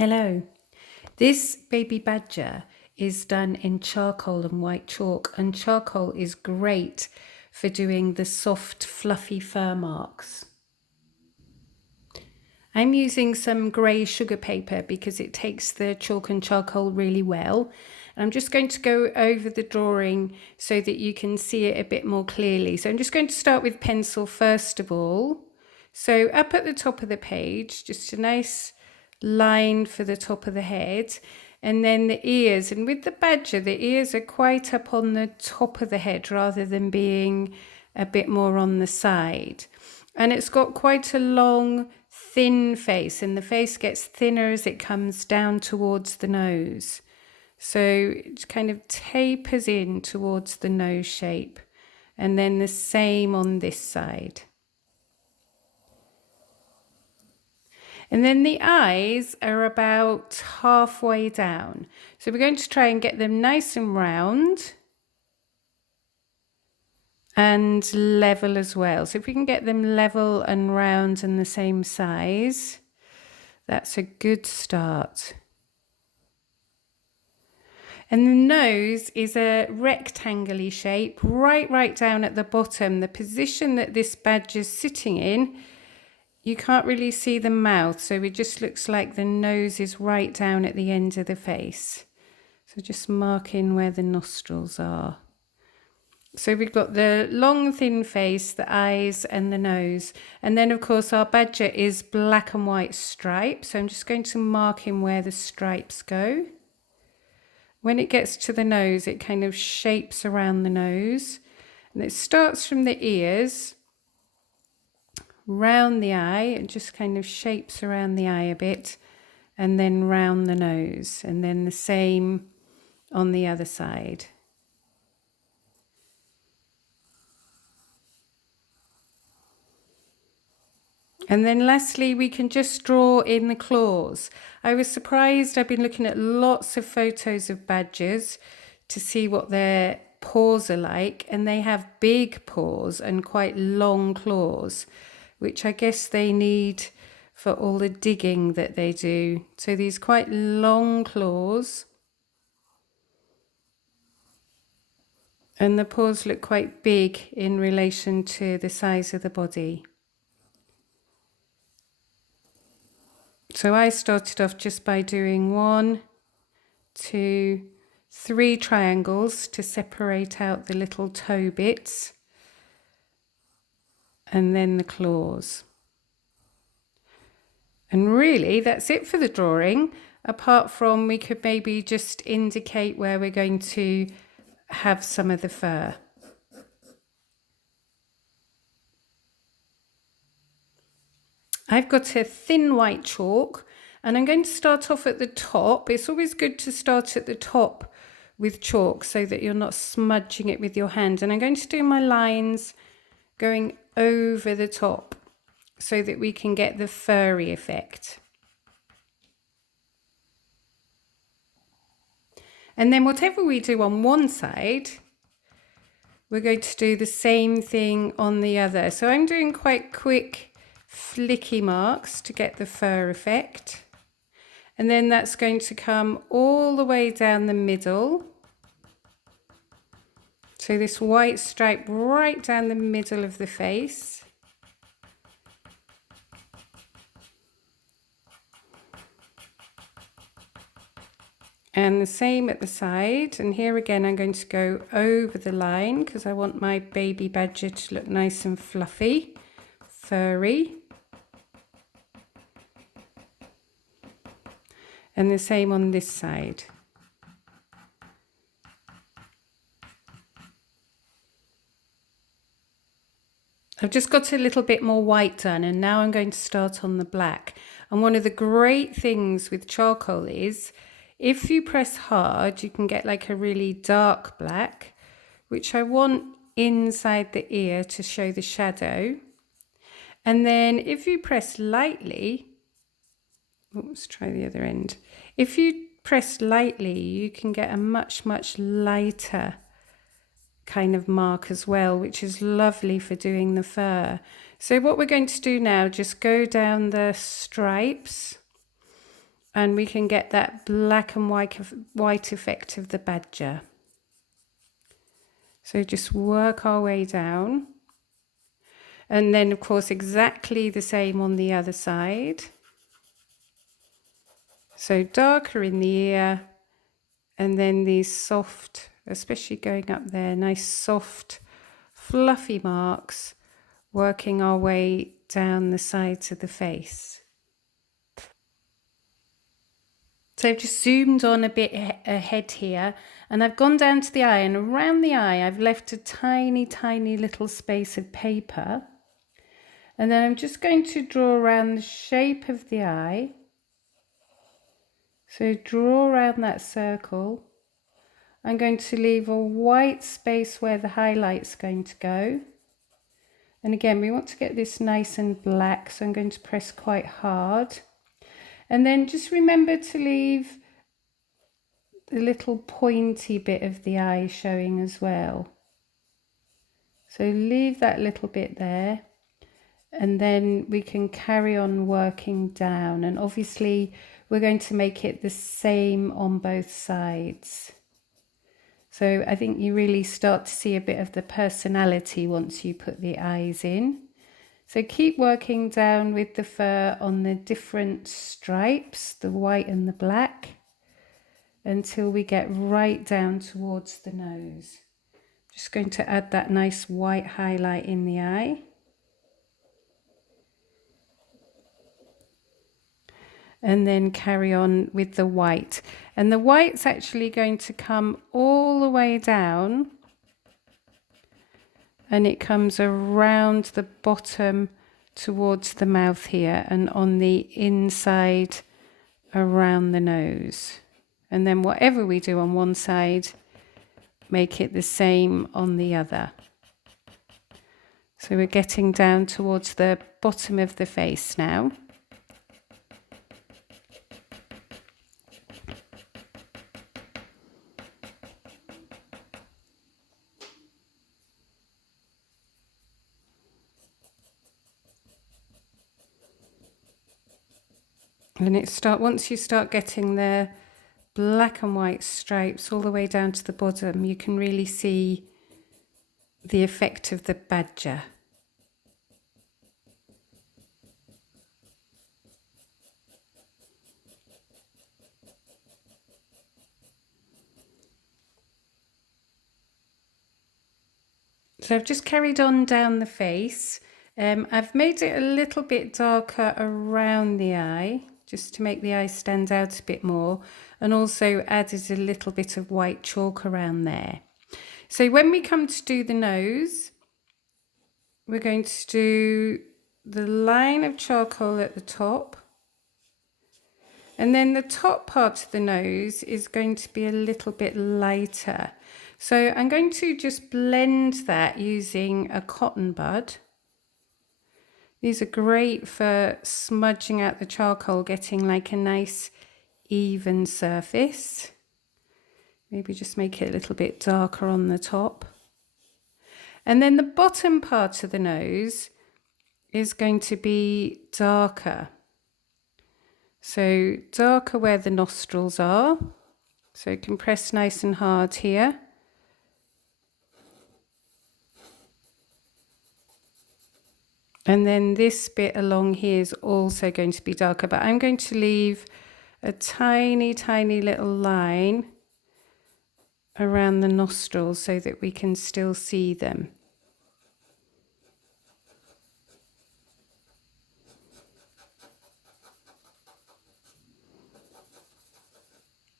Hello. This baby badger is done in charcoal and white chalk, and charcoal is great for doing the soft fluffy fur marks. I'm using some grey sugar paper because it takes the chalk and charcoal really well. I'm just going to go over the drawing so that you can see it a bit more clearly. So I'm just going to start with pencil first of all. So up at the top of the page, just a nice line for the top of the head, and then the ears. And with the badger, the ears are quite up on the top of the head rather than being a bit more on the side. And it's got quite a long, thin face, and the face gets thinner as it comes down towards the nose. So it kind of tapers in towards the nose shape, and then the same on this side. And then the eyes are about halfway down. So we're going to try and get them nice and round and level as well. So if we can get them level and round and the same size, that's a good start. And the nose is a rectangle-y shape, right down at the bottom. The position that this badger's sitting in, you can't really see the mouth, so it just looks like the nose is right down at the end of the face. So just mark in where the nostrils are. So we've got the long, thin face, the eyes and the nose. And then, of course, our badger is black and white stripes. So I'm just going to mark in where the stripes go. When it gets to the nose, it kind of shapes around the nose. And it starts from the ears, round the eye, and just kind of shapes around the eye a bit, and then round the nose. And then the same on the other side. And then lastly, we can just draw in the claws. I was surprised, I've been looking at lots of photos of badgers to see what their paws are like, and they have big paws and quite long claws, which I guess they need for all the digging that they do. So these quite long claws. And the paws look quite big in relation to the size of the body. So I started off just by doing 1, 2, 3 triangles to separate out the little toe bits, and then the claws. And really that's it for the drawing, apart from we could maybe just indicate where we're going to have some of the fur. I've got a thin white chalk, and I'm going to start off at the top. It's always good to start at the top with chalk so that you're not smudging it with your hand. And I'm going to do my lines going over the top so that we can get the furry effect. And then whatever we do on one side, we're going to do the same thing on the other. So I'm doing quite quick flicky marks to get the fur effect. And then that's going to come all the way down the middle. So this white stripe right down the middle of the face. And the same at the side. And here again, I'm going to go over the line because I want my baby badger to look nice and fluffy, furry. And the same on this side. I've just got a little bit more white done, and now I'm going to start on the black. And one of the great things with charcoal is if you press hard, you can get like a really dark black, which I want inside the ear to show the shadow. And then if you press lightly, let's try the other end. If you press lightly, you can get a much lighter kind of mark as well, which is lovely for doing the fur. So what we're going to do now, just go down the stripes and we can get that black and white effect of the badger. So just work our way down. And then, of course, exactly the same on the other side. So darker in the ear, and then these soft, especially going up there, nice soft, fluffy marks, working our way down the sides of the face. So I've just zoomed on a bit ahead here, and I've gone down to the eye, and around the eye I've left a tiny, tiny little space of paper. And then I'm just going to draw around the shape of the eye. So draw around that circle. I'm going to leave a white space where the highlight's going to go. And again, we want to get this nice and black, so I'm going to press quite hard. And then just remember to leave the little pointy bit of the eye showing as well. So leave that little bit there, and then we can carry on working down. And obviously we're going to make it the same on both sides. So I think you really start to see a bit of the personality once you put the eyes in. So keep working down with the fur on the different stripes, the white and the black, until we get right down towards the nose. Just going to add that nice white highlight in the eye. And then carry on with the white. And the white's actually going to come all the way down, and it comes around the bottom towards the mouth here, and on the inside around the nose. And then whatever we do on one side, make it the same on the other. So we're getting down towards the bottom of the face now. And once you start getting the black and white stripes all the way down to the bottom, you can really see the effect of the badger. So I've just carried on down the face. I've made it a little bit darker around the eye, just to make the eye stand out a bit more, and also added a little bit of white chalk around there. So when we come to do the nose, we're going to do the line of charcoal at the top, and then the top part of the nose is going to be a little bit lighter. So I'm going to just blend that using a cotton bud. These are great for smudging out the charcoal, getting like a nice even surface. Maybe just make it a little bit darker on the top. And then the bottom part of the nose is going to be darker. So darker where the nostrils are. So compress nice and hard here. And then this bit along here is also going to be darker, but I'm going to leave a tiny, tiny little line around the nostrils so that we can still see them.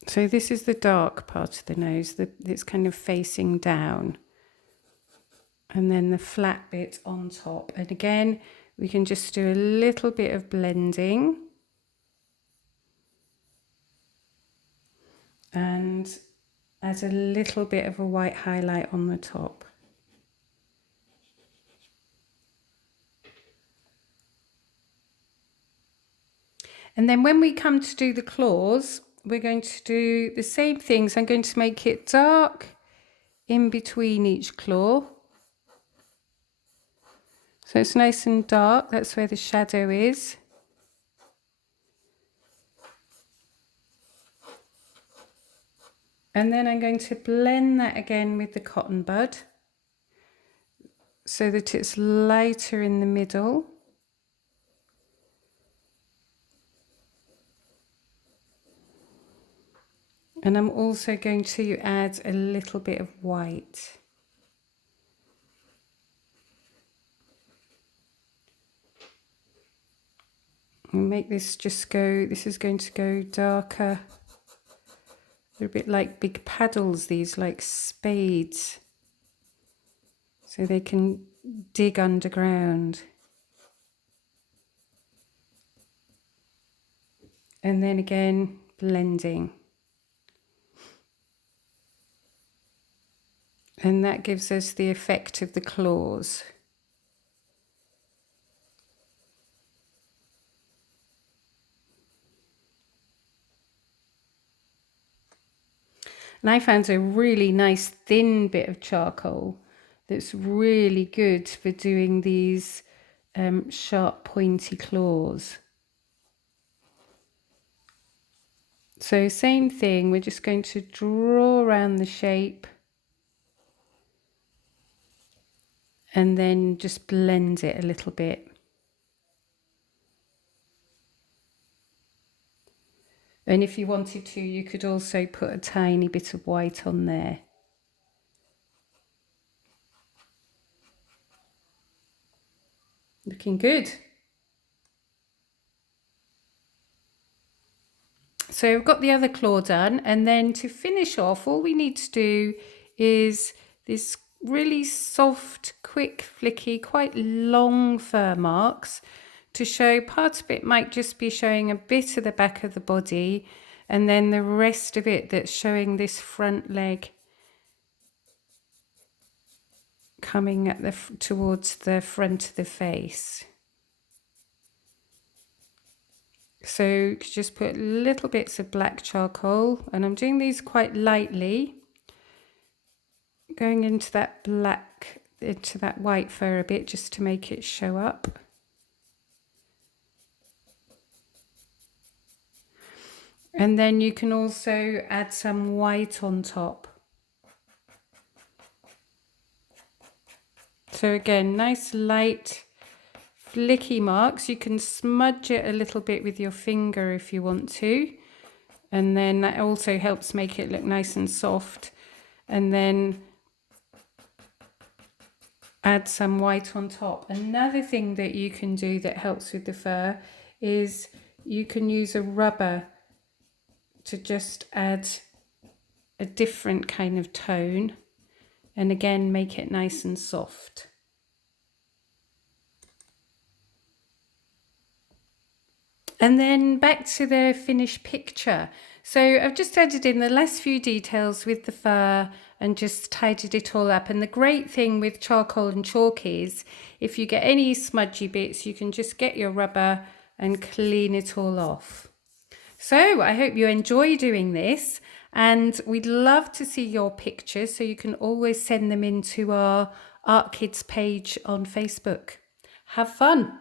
So this is the dark part of the nose that's kind of facing down. And then the flat bit on top. And again, we can just do a little bit of blending. And add a little bit of a white highlight on the top. And then when we come to do the claws, we're going to do the same things. I'm going to make it dark in between each claw. So it's nice and dark, that's where the shadow is. And then I'm going to blend that again with the cotton bud so that it's lighter in the middle. And I'm also going to add a little bit of white. And make this just go, this is going to go darker. They're a bit like big paddles, these, like spades. So they can dig underground. And then again, blending. And that gives us the effect of the claws. And I found a really nice thin bit of charcoal that's really good for doing these sharp pointy claws. So same thing, we're just going to draw around the shape and then just blend it a little bit. And if you wanted to, you could also put a tiny bit of white on there. Looking good. So I've got the other claw done, and then to finish off, all we need to do is this really soft, quick, flicky, quite long fur marks to show. Part of it might just be showing a bit of the back of the body, and then the rest of it that's showing this front leg coming at the towards the front of the face. So you could just put little bits of black charcoal, and I'm doing these quite lightly, going into that black, into that white fur a bit, just to make it show up. And then you can also add some white on top. So again, nice light flicky marks. You can smudge it a little bit with your finger if you want to, and then that also helps make it look nice and soft. And then add some white on top. Another thing that you can do that helps with the fur is you can use a rubber to just add a different kind of tone, and again make it nice and soft. And then back to the finished picture. So I've just added in the last few details with the fur and just tidied it all up. And the great thing with charcoal and chalk is if you get any smudgy bits, you can just get your rubber and clean it all off. So I hope you enjoy doing this, and we'd love to see your pictures, so you can always send them into our Art Kids page on Facebook. Have fun.